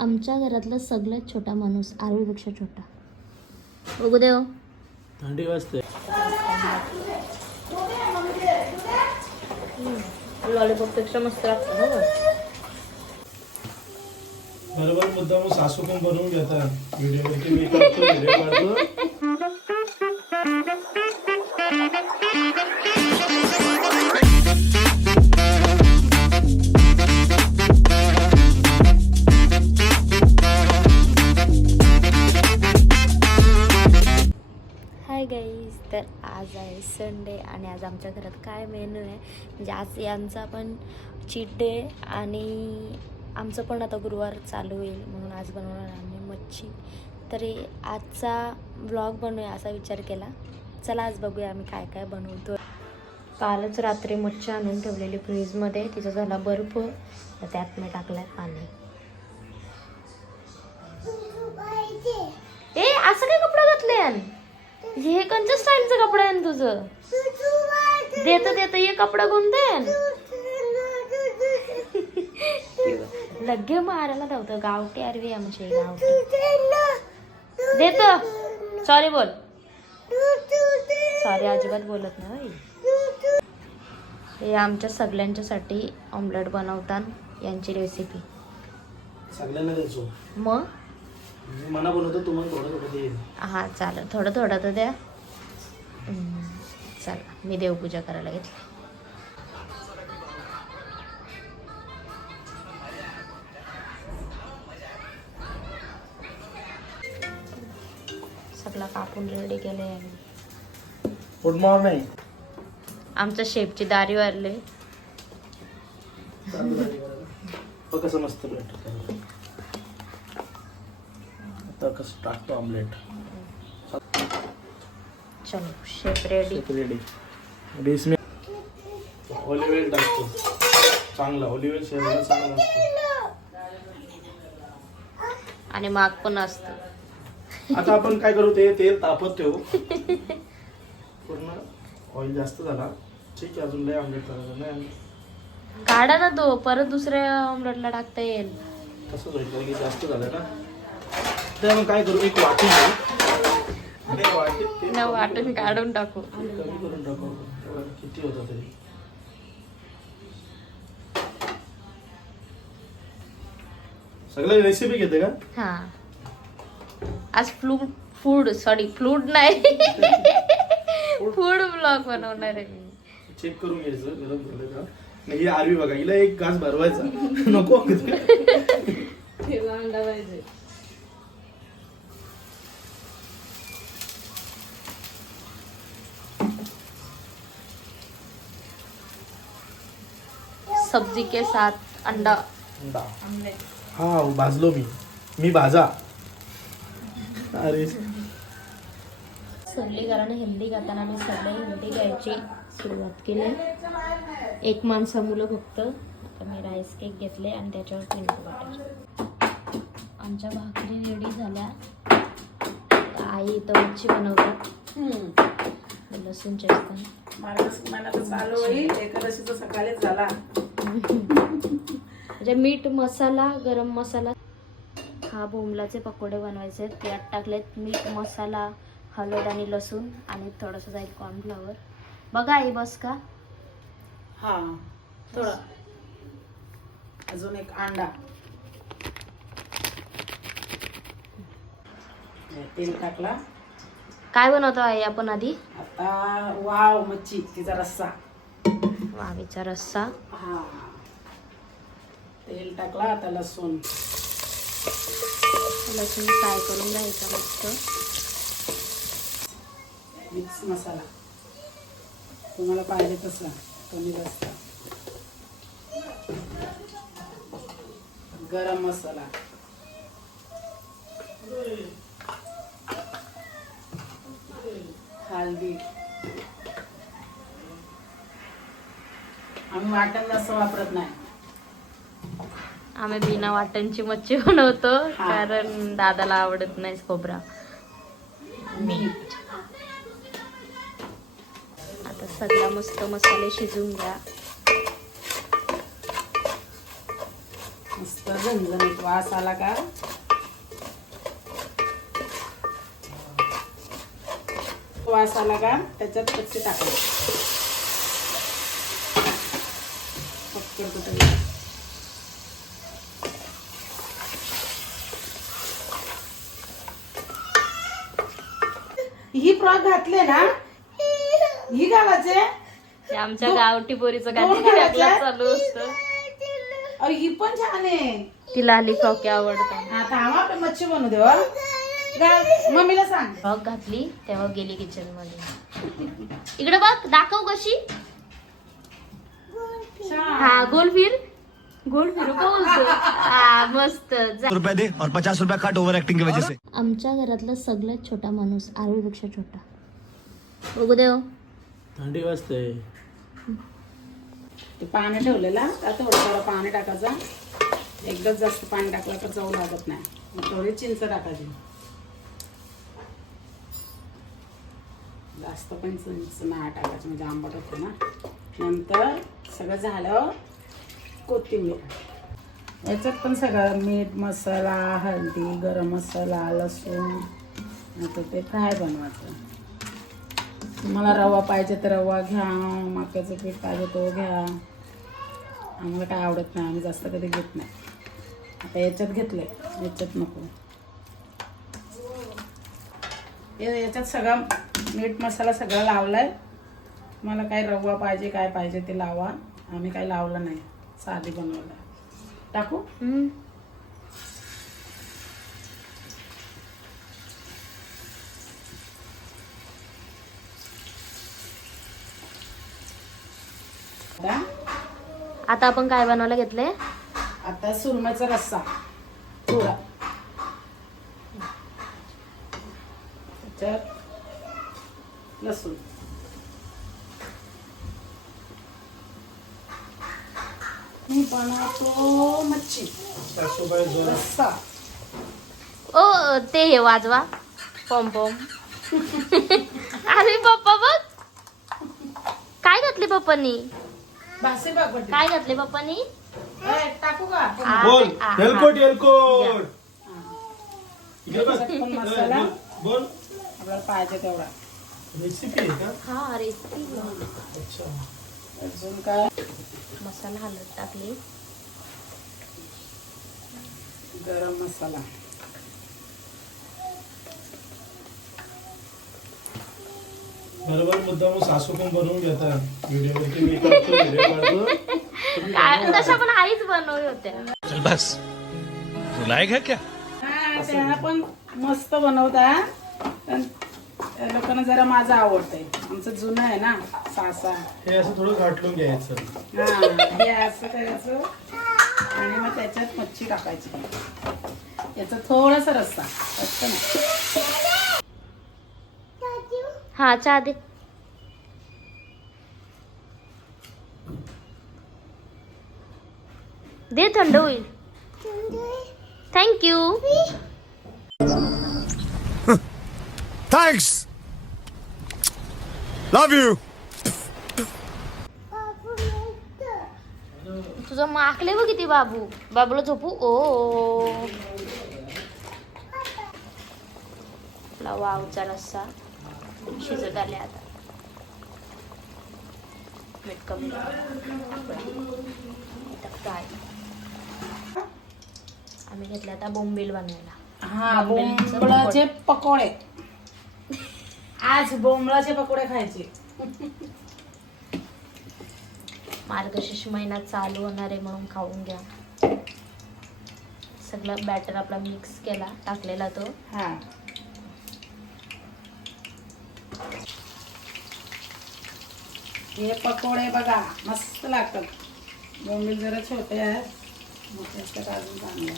आमच्या घरातला सगळ्यात छोटा माणूस आरवीपेक्षा छोटा. बघू देव थंडी वाजते. लॉलीपॉप पेक्षा मस्त लागतं हो. बरोबर मुद्दाम सासू पण बनवून घेतात व्हिडिओ मी करतो व्हिडिओ काढतो. हाय गाईज, तर आज आहे संडे आणि आज आमच्या घरात काय मेनू आहे म्हणजे आज यांचा पण चीट डे आणि आमचं पण आता गुरुवार चालू होईल म्हणून आज बनवणार आम्ही मच्छी. तरी आजचा व्लॉग बनवूया असा विचार केला. चला आज बघूया आम्ही काय काय बनवतो. कालच रात्री मच्छी आणून ठेवलेली फ्रीजमध्ये, तिचा झाला बर्फ, तर त्यात मी टाकलाय पाणी. ए असं काय कपडा घातले? हे कोणत्या स्टाईलचा कपडा आहे तुझं? देत ये कपडा कोण दे लगे मारायला धावतं. गावठी आरवी आमचे गावठी देत. सॉरी बोल. सॉरी अजिबात बोलत नाही. हे आमच्या सगळ्यांच्यासाठी ऑमलेट बनवतात यांची रेसिपी. सगळ्यांना द्यायचो मग मना बनवतो तुम्हाला थोडं थोडं दे. हा चालेल, थोडं थोडं तर द्या. चला मी देवपूजा करायला घेतली. सगळं कापून रेडी केले. Good morning. आमच्या शेपची दारी वारले. कसं मस्त भेटत. आता कसं टाकतो ऑमलेट. चलो शेप रेडी. रेडी. इसमें ऑलिव्ह ऑइल टाकतो. चांगला ऑलिव्ह ऑइल शरीराला चांगला असतो आणि माग पण असतं. आता आपण काय करू, ते तेल तापत ठेवू. पूर्ण ऑइल जास्त झाला ठीक आहे. अजून लय ऑमलेट करायचं नाही. काढा ना तो, परत दुसऱ्या ऑमलेटला टाकता येईल. तसंच होईल कारण की जास्त झालं ना. तर आपण काय करू, एक वाटी घेऊ. ना वाटून काढून टाकू. कमी करून टाकू. किती होतं तरी. सगळं रेसिपी घेते का? हा आज फूड नाही फूड ब्लॉग बनवणार आहे मी. चेक करून घ्यायचं गरम झालं का नाही. ही आरवी बघा, हिला एक घास भरवायचा नको. सब्जी के साथ अंडा. हा भाजलो मी भाजा. अरे सरलीकरण हेल्दी खाताना मी सगळे हेल्दी घ्यायची सुरुवात केली. एक माणसा मुलं फक्त. आता मी राईस केक घेतले आणि त्याच्यावर पीनट बटर. आमच्या भाकरी रेडी झाल्या. आई इथं मच्छी बनवतात. लसूण चेचतात. चालू होईल. एकादशीचा सकाळीच झाला. म्हणजे मीठ मसाला, गरम मसाला. हा बोंबलाचे पकोडे बनवायचे. त्यात टाकलेत मीठ, मसाला, हळद आणि लसूण आणि थोडंसं जाईल कॉर्नफ्लॉवर. बघा आई बस का. हा थोडा अजून एक अंडा. तेल टाकला. काय बनवतो आई आपण आधी? आता वाव मच्छी, तिचा रस्सा. वावीचा रस्सा. हा तेल टाकला. आता लसूण फ्राय करून घ्यायचा मस्त. मिक्स मसाला तुम्हाला पाहिजे तसा, कमी जास्त. गरम मसाला. हळदी. आम्ही वाटण जास्त वापरत नाही. आम्ही बिना वाटणची मच्छी बनवतो कारण दादाला आवडत नाही खोबरा. मीठ. आता सगळा मस्त मसाले शिजून घ्या. मस्त झणझणीत वास आला का वास आला का त्याच्यात कच्ची टाकायची. पटकन कुठे ही फ्रॉक घातले ना ही घालायचे. ते आमच्या गावठी पोरीचं दोन काहीतरी वेगळंच घालायचे? चालू असतं. अरे ही पण छान आहे. तिला आली फ्रॉक आवडतात. आता आम्हा आपण मच्छी बनवू देवा. मम्मीला सांग. फ्रॉक घातली तेव्हा गेली किचन मध्ये. इकडे बघ दाखव कशी. हा गोल फिर गोल फिरू का बोलतो. हा मस्त जा. रुपए दे और 50 रुपया कट ओवर एक्टिंग की वजह से. आमच्या घरातला सगळ्यात छोटा माणूस आरोहीपेक्षा छोटा. बघू देव. थंडी वाजते. ते पाणी ठेवलेला त्यात थोडं थोडं पाणी टाकायचं. एकदाच जास्त पाणी टाकलं तर चव लागत नाही. मग थोडी चिंच टाकायची. जास्त पण चिंच नाही टाकायची म्हणजे आंबट होते ना. नंतर सगळं झालं कोथिंबीर. याच्यात पण सगळं मीठ मसाला हळदी गरम मसाला लसूण. आता ते फ्राय बनवायचं. तुम्हाला रवा पाहिजे तर रवा घ्या. मक्याचं पीठ पाहिजे तो घ्या. आम्हाला काय आवडत नाही आम्ही जास्त कधी घेत नाही. आता याच्यात घेतलंय याच्यात नको. याच्यात सगळं मीठ मसाला सगळं लावलाय. मला काय रवा पाहिजे काय पाहिजे ते लावा. आम्ही काय लावलं नाही साधी बनवलं. टाकू आता आपण काय बनवायला घेतलंय. आता सुरमईचा रस्सा थोडा त्याच्यात लसूण मी बनवतो मच्छी सासूबाई जोर. रस्सा. ओ ते हे वाजवा पॉम पॉम. अरे पप्पा बघ काय घातले पप्पांनी. भासी बघ बघ. काय घातले पप्पांनी. टाकू का बोल हेलकोट हेलकोट. इकडे बघ. त्याच्यात पण मसाला बोल. आपल्याला पाहिजे तेवढा. रेसिपी आहे का. हा रेसिपी. अच्छा. अजून काय मसाला हलत टाकली. गरम मसाला. बरोबर मुद्दाम सासू पण बनवून घेतात व्हिडिओ वरती. मी करतो व्हिडिओ काढतो. काय तशा पण आईच बनवली होत्या. चल बस लायक है क्या. हा त्या पण मस्त बनवता. पण त्या लोकांना जरा माझं आवडतंय. आमचं जुनं आहे ना सासा. हे असं थोडं घाटलून घ्यायचं. हा हे असं करायचं आणि मग त्याच्यात मच्छी टाकायची. याचा थोडासा रस्सा असतं ना. हा चहा दे. दे थंड होईल. थँक्यू. Thanks love you. तुझं माकले बघ किती बाबू. बाबूला झोपू. ओ आपला वावचा रस्सा शिजत आले. आता मीठ कमी फ्राय. आम्ही घेतले आता बोंबील बनवायला. हा बोंबळाचे पकोडे. आज बोंबळाचे पकोडे खायचे. मार्गशीर्ष महिना चालू होणार आहे म्हणून खाऊन घ्या. सगळं बॅटर आपला मिक्स केला टाकलेला तो. हा हे पकोडे बघा मस्त लागतात. बोंबील जरा छोटे आहेत. मोठे असतात अजून चांगले.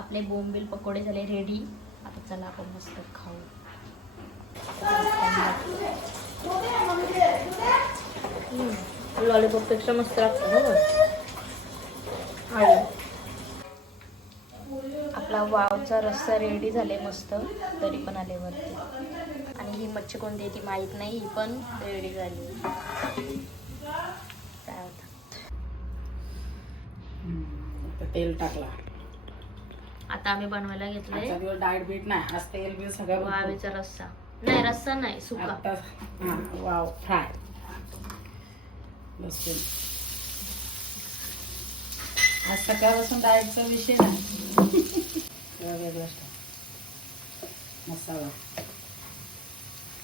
आपले बोंबील पकोडे झाले रेडी. आता चला आपण मस्त खाऊ. लॉलीपॉप पेक्षा मस्त लागतं ना. आपला वावचा रस्सा रेडी झाले मस्त. तरी पण आले वरती. आणि ही मच्छी कोणती ती माहित नाही. ही पण रेडी झाली. काय होतं तेल टाकला. आता आम्ही बनवायला घेतलंय आजचा दिवस डाएट बीट नाही, आज तेल बी सगळं वावेचा रस्सा. नाही रस्सा नाही, सुका. आता हा वाव फ्राय लसूण. आज सकाळपासून डाएटचा विषय नाही. वेगळाच मसाला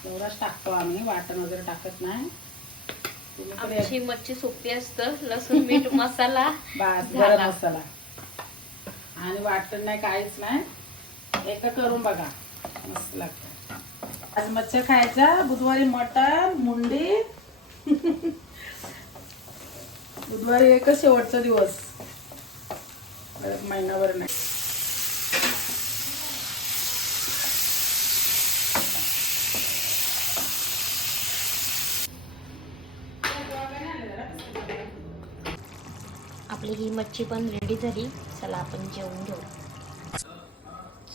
एवढाच टाकतो आम्ही, वाटण वगैरे टाकत नाही. तुम्ही तर आमची मच्छी सोपी असतं, लसूण मीठ मसाला बस झाला. गरम मसाला आणि वाटण नाही, काहीच नाही. एक करून बघा, मस्त लागतं. आज मच्छी खायचा, बुधवारी मटण मुंडी. बुधवारी एकच शेवटचा दिवस, महिनाभर नाही. आपली ही मच्छी पण रेडी झाली. चला आपण जेवून घेऊ.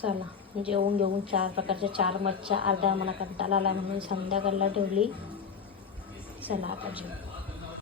चला जेवून घेऊन 4 प्रकारच्या 4 मच्छ्या. अर्धा मला कंटाळा आला म्हणून संध्याकाळला ठेवली. चला आता जेवू.